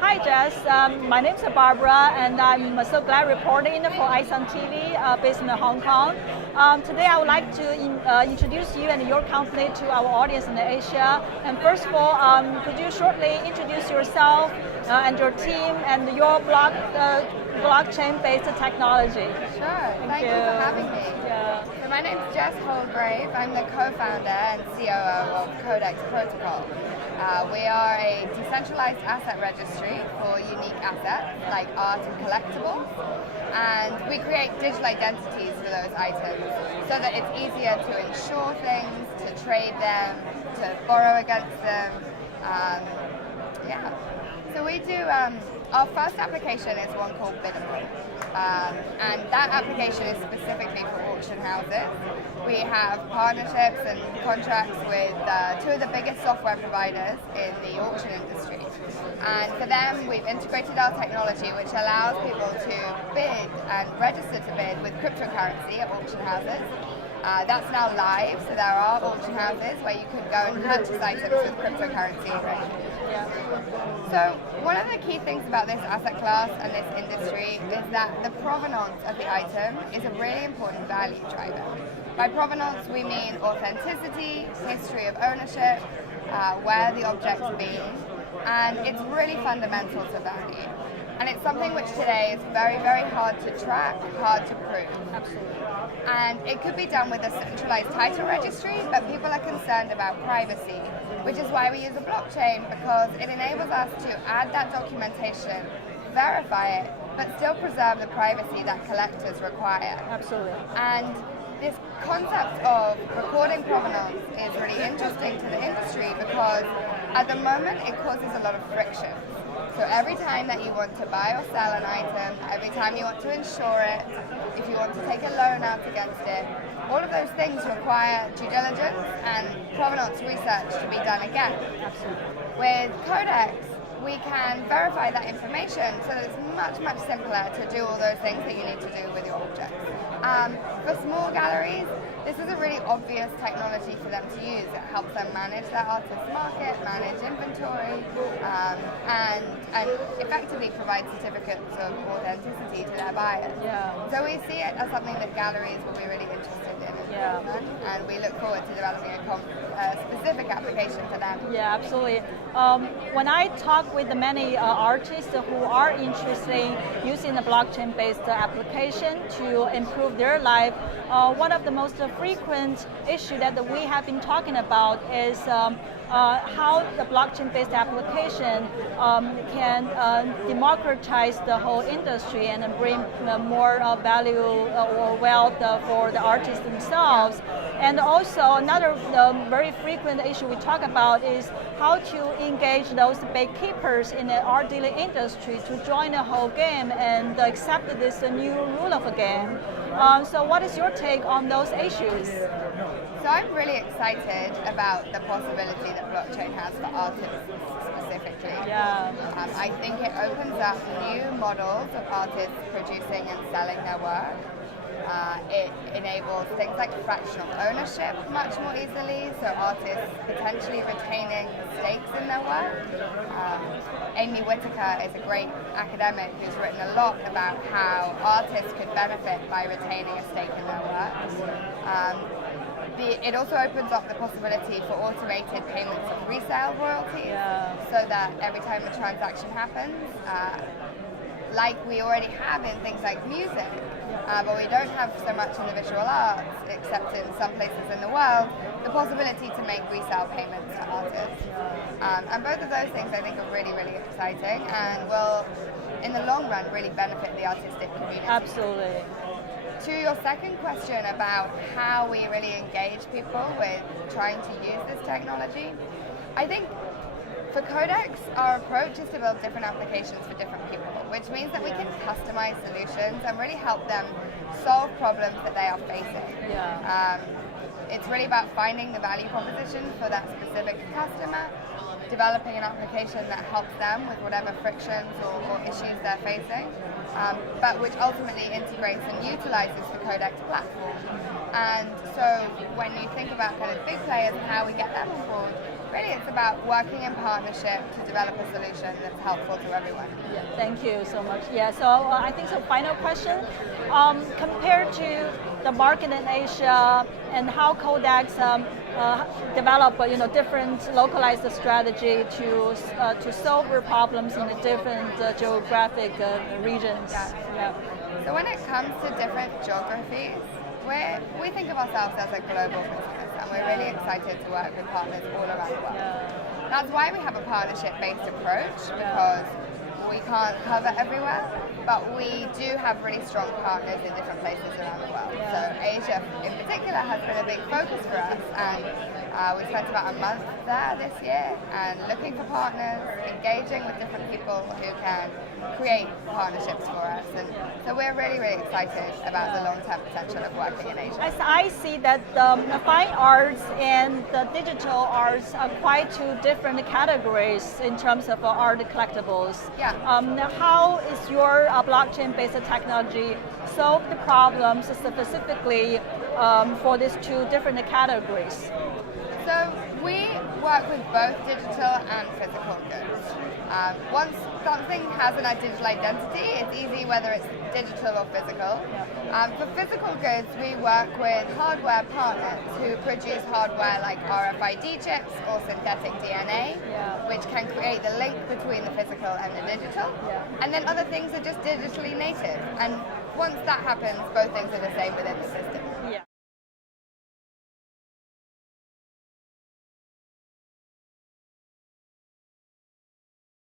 Hi Jess, my name is Barbara and I'm so glad reporting for iSun TV based in Hong Kong. Today I would like to introduce you and your company to our audience in Asia. And first of all, could you shortly introduce yourself and your team and your blockchain-based technology? Sure, thank you for having me. Yeah. So my name is Jess Houlgrave. I'm the co-founder and COO of Codex Protocol. We are a decentralized asset registry for unique assets like art and collectibles, and we create digital identities for those items so that it's easier to insure things, to trade them, to borrow against them. So we do, our first application is one called Biddable, and that application is specifically for auction houses. We have partnerships and contracts with two of the biggest software providers in the auction industry. And for them, we've integrated our technology, which allows people to bid and register to bid with cryptocurrency at auction houses. That's now live, so there are auction houses where you can go and purchase items with cryptocurrency. So one of the key things about this asset class and this industry is that the provenance of the item is a really important value driver. By provenance, we mean authenticity, history of ownership, where the object's been, and it's really fundamental to value. And it's something which today is very, very hard to track, hard to prove. Absolutely. And it could be done with a centralized title registry, but people are concerned about privacy, which is why we use a blockchain, because it enables us to add that documentation, verify it, but still preserve the privacy that collectors require. Absolutely. And this concept of recording provenance is really interesting to the industry because at the moment it causes a lot of friction. So every time that you want to buy or sell an item, every time you want to insure it, if you want to take a loan out against it, all of those things require due diligence and provenance research to be done again. Absolutely. With Codex, we can verify that information so that it's much, much simpler to do all those things that you need to do with your objects. For small galleries, this is a really obvious technology for them to use. It helps them manage their artist market, manage inventory, and effectively provide certificates of authenticity to their buyers. Yeah. So we see it as something that galleries will be really interested in, and we look forward to developing a specific application for them. Yeah, absolutely. When I talk with the many artists who are interested in using the blockchain-based application to improve their life, one of the most frequent issues that we have been talking about is how the blockchain-based application can democratize the whole industry and bring more value or wealth for the artists themselves. And also another very frequent issue we talk about is how to engage those gatekeepers in the art dealing industry to join the whole game and accept this new rule of the game. So what is your take on those issues? So I'm really excited about the possibility that blockchain has for artists specifically. Yeah. I think it opens up new models of artists producing and selling their work. It enables things like fractional ownership much more easily, so artists potentially retaining stakes in their work. Amy Whitaker is a great academic who's written a lot about how artists could benefit by retaining a stake in their work. It also opens up the possibility for automated payments of resale royalties, so that every time a transaction happens, like we already have in things like music, but we don't have so much in the visual arts, except in some places in the world, the possibility to make resale payments to artists. And both of those things I think are really, really exciting and will, in the long run, really benefit the artistic community. Absolutely. To your second question about how we really engage people with trying to use this technology, I think for Codex, our approach is to build different applications for different people, which means that we can customize solutions and really help them solve problems that they are facing. it's really about finding the value proposition for that specific customer, developing an application that helps them with whatever frictions or issues they're facing, but which ultimately integrates and utilizes the Codex platform. And so when you think about kind of big players and how we get them on board, really it's about working in partnership to develop a solution that's helpful to everyone. Yeah, thank you so much. Yeah, so I think so final question, compared to the market in Asia and how Codex develop different localized strategy to solve your problems in the different geographic regions. Yeah. So when it comes to different geographies, we think of ourselves as a global business, and we're really excited to work with partners all around the world. That's why we have a partnership-based approach, because we can't cover everywhere, but we do have really strong partners in different places around the world. So Asia in particular has been a big focus for us, and we spent about a month there this year and looking for partners, engaging with different people who can create partnerships for us. And so we're really, really excited about the long-term potential of working in Asia. As I see that the fine arts and the digital arts are quite two different categories in terms of art collectibles. Yeah. How is your blockchain-based technology solve the problems specifically for these two different categories? So we work with both digital and physical goods. Once something has a digital identity, it's easy whether it's digital or physical. For physical goods, we work with hardware partners who produce hardware like RFID chips or synthetic DNA, which can create the link between the physical and the digital. And then other things are just digitally native. And once that happens, both things are the same within the system.